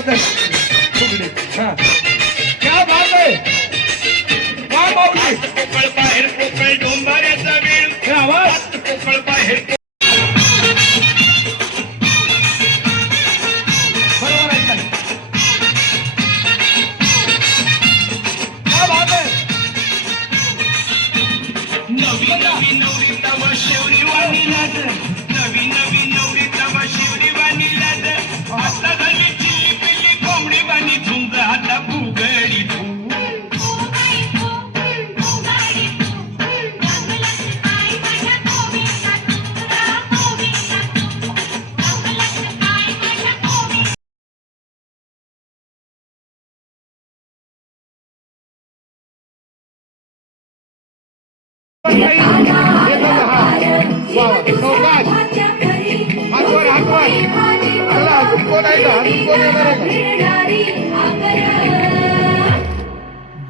फुगडी. हा. क्या बात आहे? वा माऊली पोकळ बाहेर पोकळ डोंबाऱ्याचा वेळ. आवाज? पोकळ बाहेर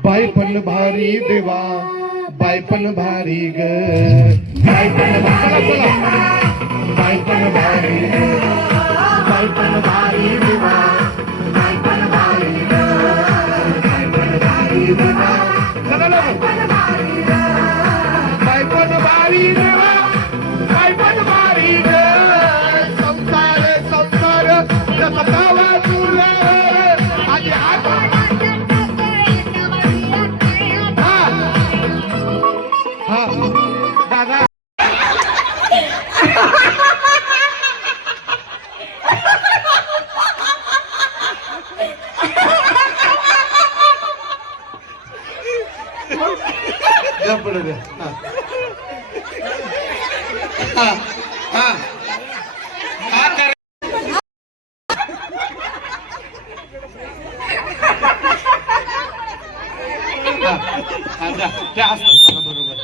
बायपण भारी देवा बायपण भारी ग. बायपण भारी बायपण भारी बायपण भारी देवा बायपण भारी बायपण भारी देवा. द्या पुढे द्या. हा. हा. हा. त्या असतात बघा बरोबर.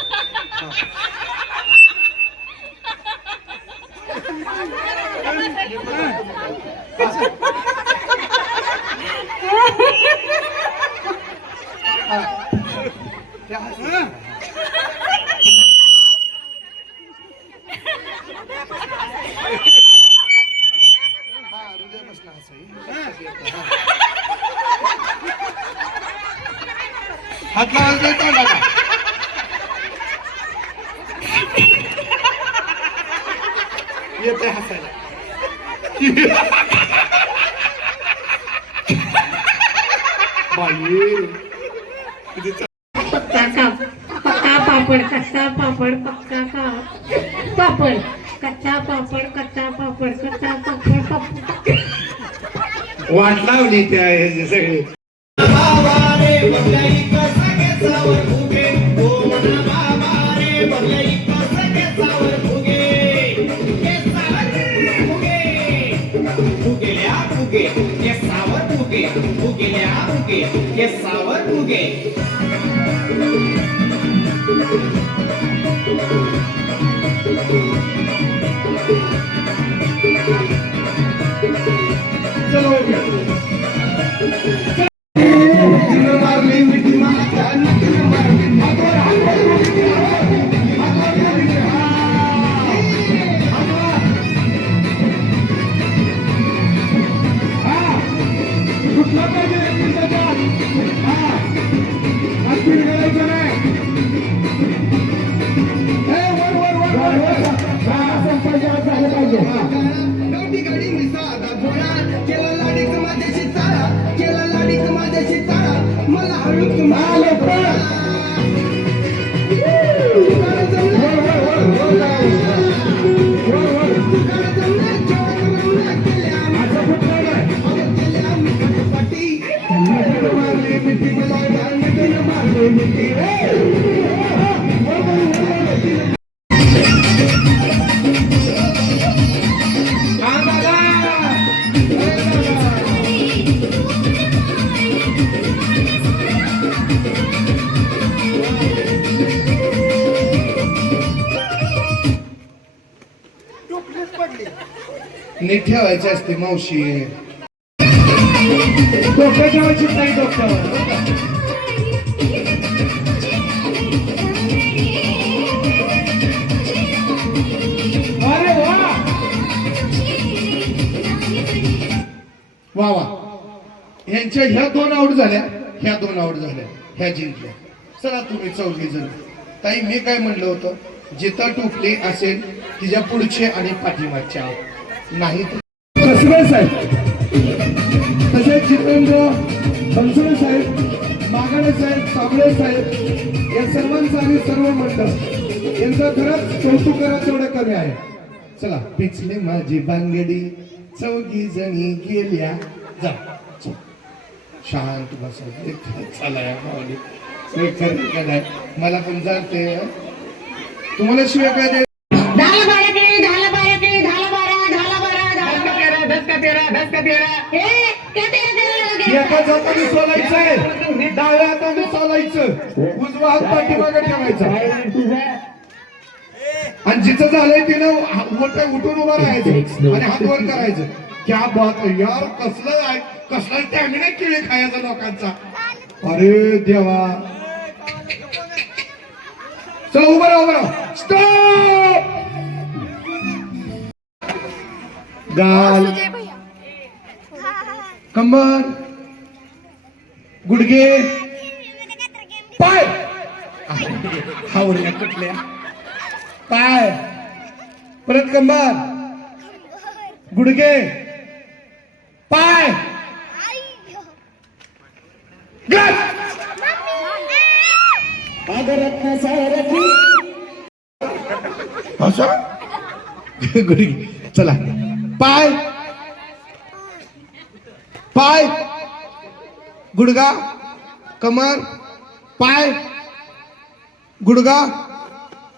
हा. त्या असतात. हा हृदयापासून असं हात लावायला हसायला बाई किती चा- पक्का का पक्का पापड कच्चा पापड पक्का का पापड कच्चा पापड कच्चा पापड कच्चा पापड पापड वाट लावली त्या ह्याचे सगळे. नीट ठेवायची असते मावशी. डोक्या ठेवायची नाही डोक्यावर. वा! वा यांच्या ह्या दोन आऊट झाल्या ह्या दोन आऊट झाल्या ह्या जिंकल्या. चला तुम्ही चौघी जण. ताई मी काय म्हणलं होतं? जिथं टोपले असेल तिच्या पुढचे आणि पाठीमागचे आऊट नाही. कसबे साहेब तसेच जितेंद्र बनसोडे साहेब मागाडे साहेब साबळे साहेब या सर्वांचं आणि सर्व मंडळ यांचं खरंच कौतुक करा तेवढं कमी आहे. चला पिचली माझी बांगडी चौघी जणी गेल्या. जा. शांत बसा. चला या माऊली खरं मला पण जाते तुम्हाला शिवाय काय? तेरा धसका तेरा हे ते तेरा तेरा गेलं. एका हाताने सोलायचंय. डाव्या हाताने सोलायचं. उजवा हात पाठीमागे ठेवायचा. आणि जिथं झालंय तिनं हा- मोठं उठून उभं राहायचं. आणि हात वर करायचं. क्या बात यार कसलं आहे कसला टॅमिना केळे खायचा लोकांचा. अरे देवा. चला उभं राहा उभं राहा. स्टॉप गाल कंबर गुडघे पाय. हावऱ्या कुठल्या? पाय. परत कंबर गुडघे पाय. असं गुडघे. चला. पाय. पाय गुड़गा कमर पाय गुड़गा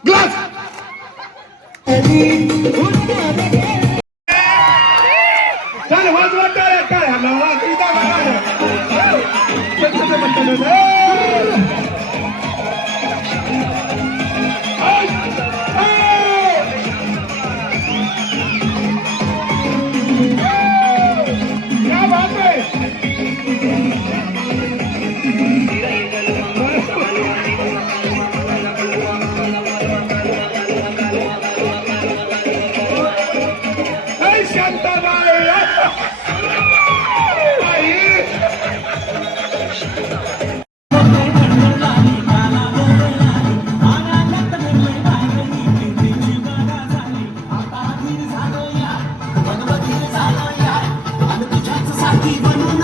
ग्लास। one.